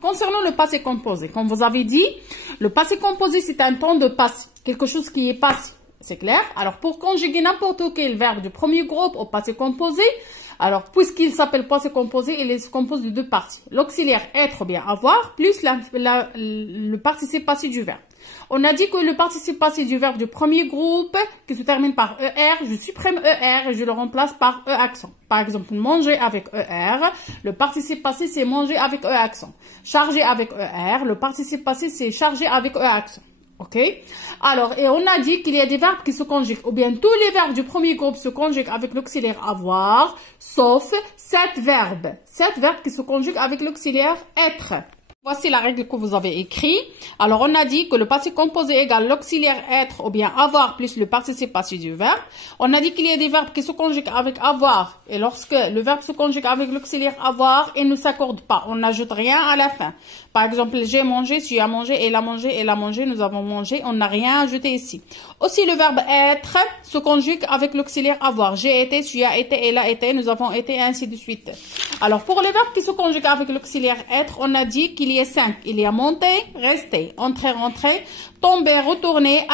Concernant le passé composé, comme vous avez dit, le passé composé, c'est un temps de passé, quelque chose qui est passé. C'est clair? Alors, pour conjuguer n'importe quel verbe du premier groupe au passé composé, alors, puisqu'il s'appelle passé composé, il se compose de deux parties. L'auxiliaire être ou bien avoir, plus le participe passé du verbe. On a dit que le participe passé du verbe du premier groupe, qui se termine par ER, je supprime ER et je le remplace par E accent. Par exemple, manger avec ER, le participe passé c'est manger avec E accent. Charger avec ER, le participe passé c'est charger avec E accent. Ok? Alors, et on a dit qu'il y a des verbes qui se conjuguent, ou bien tous les verbes du premier groupe se conjuguent avec l'auxiliaire avoir, sauf 7 verbes. 7 verbes qui se conjuguent avec l'auxiliaire être. Voici la règle que vous avez écrite. Alors, on a dit que le passé composé égale l'auxiliaire être ou bien avoir plus le participe passé du verbe. On a dit qu'il y a des verbes qui se conjuguent avec avoir. Et lorsque le verbe se conjugue avec l'auxiliaire avoir, il ne s'accorde pas. On n'ajoute rien à la fin. Par exemple, j'ai mangé, tu as mangé, elle a mangé, elle a mangé, nous avons mangé. On n'a rien ajouté ici. Aussi, le verbe être se conjugue avec l'auxiliaire avoir. J'ai été, tu as été, elle a été, nous avons été, et ainsi de suite. Alors, pour les verbes qui se conjuguent avec l'auxiliaire être, on a dit qu'il y a 5. Il y a monter, rester, entrer, rentrer, tomber, retourner,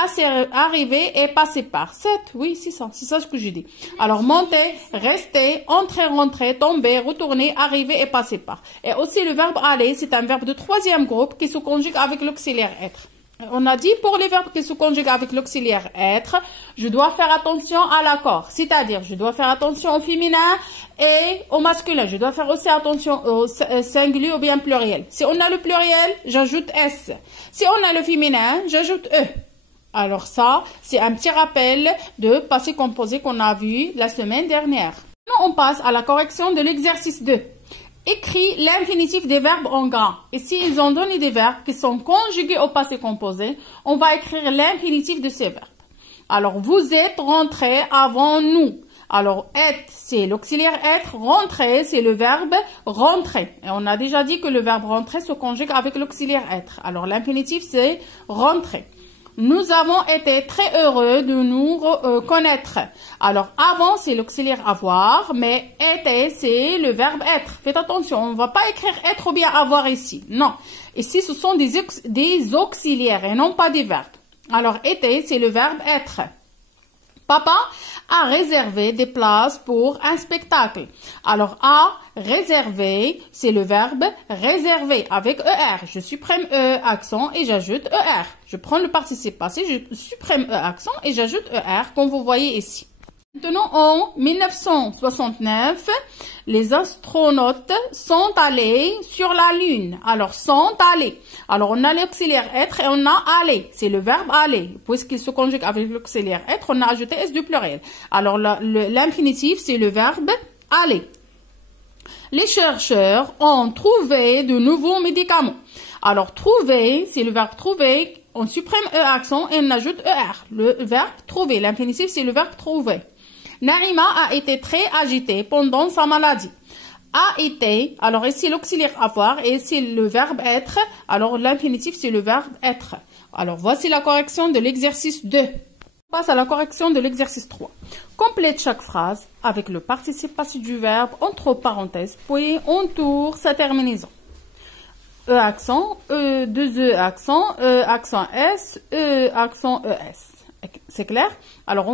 arriver et passer par. 7, oui, c'est ça ce que je dis. Alors, monter, rester, entrer, rentrer, tomber, retourner, arriver et passer par. Et aussi, le verbe aller, c'est un verbe de troisième groupe qui se conjugue avec l'auxiliaire être. On a dit pour les verbes qui se conjuguent avec l'auxiliaire être, je dois faire attention à l'accord. C'est-à-dire, je dois faire attention au féminin et au masculin. Je dois faire aussi attention au singulier ou bien pluriel. Si on a le pluriel, j'ajoute S. Si on a le féminin, j'ajoute E. Alors ça, c'est un petit rappel de passé composé qu'on a vu la semaine dernière. Maintenant, on passe à la correction de l'exercice 2. Écris l'infinitif des verbes en gras. Et s'ils ont donné des verbes qui sont conjugués au passé composé, on va écrire l'infinitif de ces verbes. Alors, vous êtes rentrés avant nous. Alors, être, c'est l'auxiliaire être. Rentrer, c'est le verbe rentrer. Et on a déjà dit que le verbe rentrer se conjugue avec l'auxiliaire être. Alors, l'infinitif, c'est rentrer. Nous avons été très heureux de nous connaître. Alors, avant, c'est l'auxiliaire avoir, mais était, c'est le verbe être. Faites attention, on ne va pas écrire être ou bien avoir ici. Non. Ici, ce sont des auxiliaires et non pas des verbes. Alors, était, c'est le verbe être. Papa a réservé des places pour un spectacle. Alors, a réservé, c'est le verbe réserver avec ER. Je supprime E accent et j'ajoute ER. Je prends le participe passé, je supprime E accent et j'ajoute ER, comme vous voyez ici. Maintenant, en 1969, les astronautes sont allés sur la Lune. Alors, sont allés. Alors, on a l'auxiliaire être et on a aller. C'est le verbe aller. Puisqu'il se conjugue avec l'auxiliaire être, on a ajouté S du pluriel. Alors, l'infinitif, c'est le verbe aller. Les chercheurs ont trouvé de nouveaux médicaments. Alors, trouver, c'est le verbe trouver. On supprime E accent et on ajoute ER. Le verbe trouver. L'infinitif, c'est le verbe trouver. Narima a été très agitée pendant sa maladie. A été, alors ici l'auxiliaire avoir et ici le verbe être. Alors l'infinitif c'est le verbe être. Alors voici la correction de l'exercice 2. On passe à la correction de l'exercice 3. Complète chaque phrase avec le participe passé du verbe entre parenthèses, puis entoure sa terminaison. E accent, E, 2 E accent, E accent S, E accent ES. C'est clair? Alors,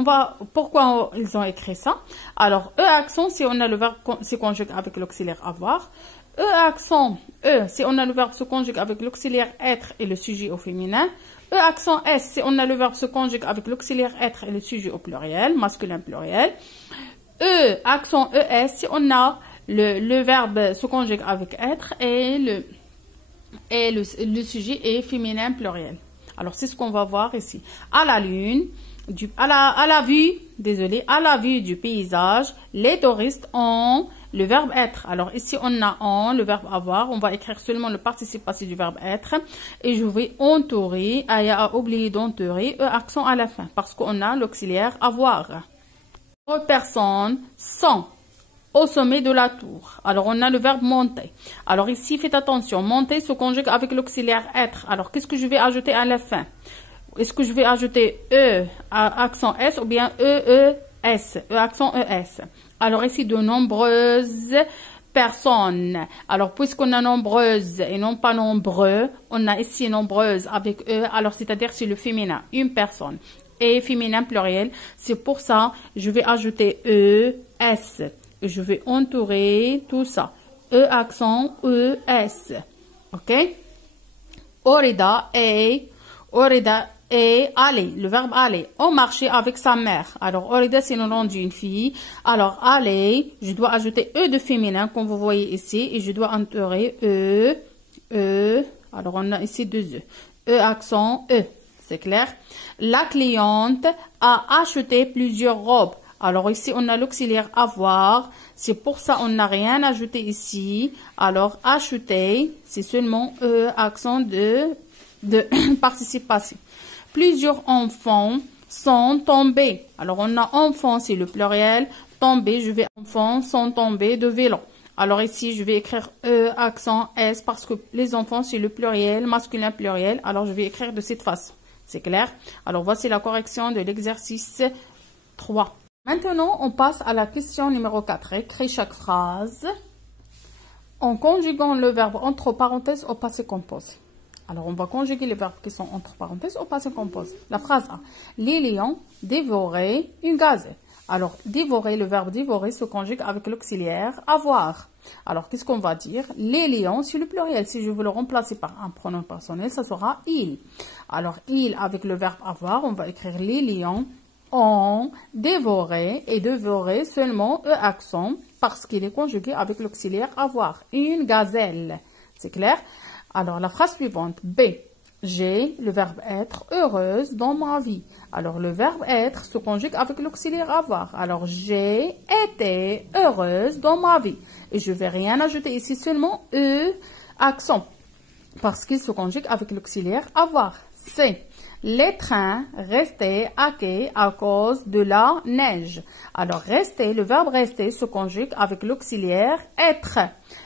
pourquoi ils ont écrit ça? Alors, E accent, si on a le verbe se conjugue avec l'auxiliaire avoir. E accent, E, si on a le verbe se conjugue avec l'auxiliaire être et le sujet au féminin. E accent S, si on a le verbe se conjugue avec l'auxiliaire être et le sujet au pluriel, masculin pluriel. E accent ES, si on a le verbe se conjugue avec être et le sujet est féminin pluriel. Alors, c'est ce qu'on va voir ici. À la lune, à la vue du paysage, les touristes ont le verbe être. Alors, ici, on a en, le verbe avoir. On va écrire seulement le participe passé du verbe être. Et je vais entourer. Aya a oublié d'entourer. Accent à la fin. Parce qu'on a l'auxiliaire avoir. Trois personnes sont au sommet de la tour. Alors, on a le verbe monter. Alors, ici, faites attention. Monter se conjugue avec l'auxiliaire être. Alors, qu'est-ce que je vais ajouter à la fin? Est-ce que je vais ajouter E, accent S, ou bien E, accent ES? Alors, ici, de nombreuses personnes. Alors, puisqu'on a nombreuse et non pas nombreux, on a ici nombreuse avec E. Alors, c'est-à-dire c'est le féminin, une personne. Et féminin pluriel, c'est pour ça je vais ajouter E, S. Et je vais entourer tout ça. E accent, E, S. Ok? Orida et aller, le verbe aller, au marché avec sa mère. Alors, Orida, c'est le nom d'une fille. Alors, aller, je dois ajouter E de féminin, comme vous voyez ici, et je dois entourer E. Alors, on a ici deux E. E accent, E. C'est clair? La cliente a acheté plusieurs robes. Alors, ici, on a l'auxiliaire avoir. C'est pour ça on n'a rien ajouté ici. Alors, acheter, c'est seulement E, accent de participe passé. Plusieurs enfants sont tombés. Alors, on a enfants, c'est le pluriel. Tombés, je vais enfants sont tombés de vélo. Alors, ici, je vais écrire E, accent S, parce que les enfants, c'est le pluriel, masculin pluriel. Alors, je vais écrire de cette façon. C'est clair? Alors, voici la correction de l'exercice 3. Maintenant, on passe à la question numéro 4. Écris chaque phrase en conjuguant le verbe entre parenthèses au passé composé. Alors, on va conjuguer les verbes qui sont entre parenthèses au passé composé. La phrase A. Les lions dévoraient une gazelle. Alors, dévorer, le verbe dévorer se conjugue avec l'auxiliaire avoir. Alors, qu'est-ce qu'on va dire? Les lions, c'est le pluriel. Si je veux le remplacer par un pronom personnel, ça sera il. Alors, il, avec le verbe avoir, on va écrire les lions ont dévoré, et dévorer seulement E accent parce qu'il est conjugué avec l'auxiliaire avoir. Une gazelle. C'est clair? Alors, la phrase suivante. B. J'ai, le verbe être, heureuse dans ma vie. Alors, le verbe être se conjugue avec l'auxiliaire avoir. Alors, j'ai été heureuse dans ma vie. Et je ne vais rien ajouter ici, seulement E accent parce qu'il se conjugue avec l'auxiliaire avoir. C. Les trains restaient à quai à cause de la neige. Alors, rester, le verbe rester se conjugue avec l'auxiliaire être.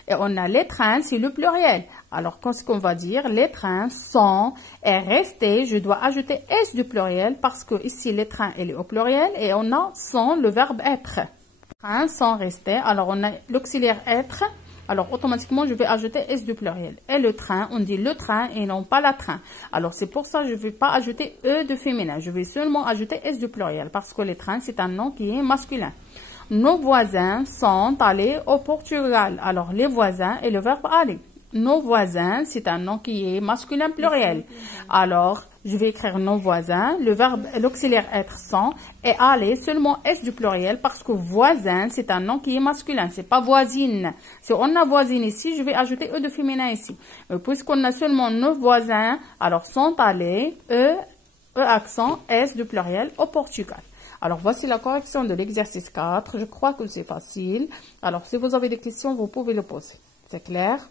Et on a les trains, c'est le pluriel. Alors, qu'est-ce qu'on va dire? Les trains sont et restés. Je dois ajouter S du pluriel parce que ici, les trains, elle est au pluriel et on a sont, le verbe être. Les trains sont restés. Alors, on a l'auxiliaire être. Alors, automatiquement, je vais ajouter S du pluriel. Et le train, on dit le train et non pas la train. Alors, c'est pour ça que je ne vais pas ajouter E de féminin. Je vais seulement ajouter S du pluriel parce que les trains, c'est un nom qui est masculin. Nos voisins sont allés au Portugal. Alors, les voisins et le verbe aller. Nos voisins, c'est un nom qui est masculin pluriel. Alors, je vais écrire nos voisins, le verbe, l'auxiliaire être sont, et aller seulement S du pluriel parce que voisin, c'est un nom qui est masculin. C'est pas voisine. Si on a voisine ici, je vais ajouter E de féminin ici. Mais puisqu'on a seulement nos voisins, alors sont allés, E accent, S du pluriel au Portugal. Alors, voici la correction de l'exercice 4. Je crois que c'est facile. Alors, si vous avez des questions, vous pouvez le poser. C'est clair?